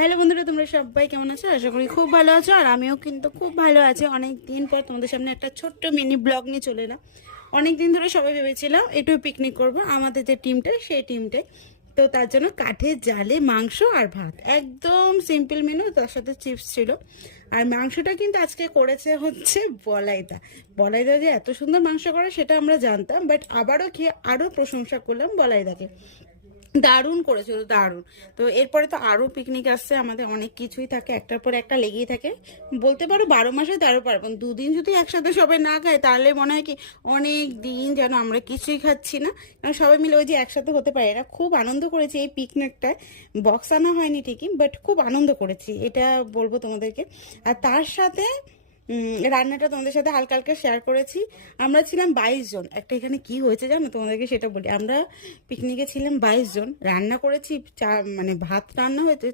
Hello বন্ধুরা, তোমরা সবাই কেমন আছো? আশা করি খুব ভালো আছো। আর আমিও কিন্তু খুব ভালো আছি। অনেক দিন পর তোমাদের সামনে একটা ছোট্ট মিনি ব্লগ নিয়ে চলে এলাম। অনেক দিন ধরে সবাই ভেবেছিলাম একটু পিকনিক করব, আমাদের যে টিমটাই সেই টিমটাই। তো তার জন্য কাঠের জালে মাংস আর ভাত, একদম সিম্পল মেনু, তার সাথে চিপস ছিল। আর মাংসটা কিন্তু আজকে করেছে হচ্ছে বলাইদা। বলাইদা যে এত সুন্দর মাংস করে সেটা আমরা জানতাম, বাট আবারও খেয়ে আরও প্রশংসা করলাম বলাইদাকে। দারুণ করেছিল, দারুণ। তো এরপরে তো আরও পিকনিক আসছে, আমাদের অনেক কিছুই থাকে, একটার পর একটা লেগেই থাকে। বলতে পারো 12 মাসে 13 পার্বণ। দুদিন যদি একসাথে সবাই না খায় তাহলে মনে হয় কি অনেক দিন যেন আমরা কিছুই খাচ্ছি না। কারণ সবাই মিলে ওই যে একসাথে হতে পারে না। খুব আনন্দ করেছি এই পিকনিকটায়। বক্স আনা হয়নি ঠিকই, বাট খুব আনন্দ করেছি, এটা বলবো তোমাদেরকে। আর তার সাথে রান্নাটা তোমাদের সাথে হালকা হালকা শেয়ার করেছি। আমরা ছিলাম 22 জন। একটা এখানে কি হয়েছে জানো, তোমাদেরকে সেটা বলি। আমরা পিকনিকে ছিলাম 22 জন, রান্না করেছি মানে ভাত রান্না হয়েছে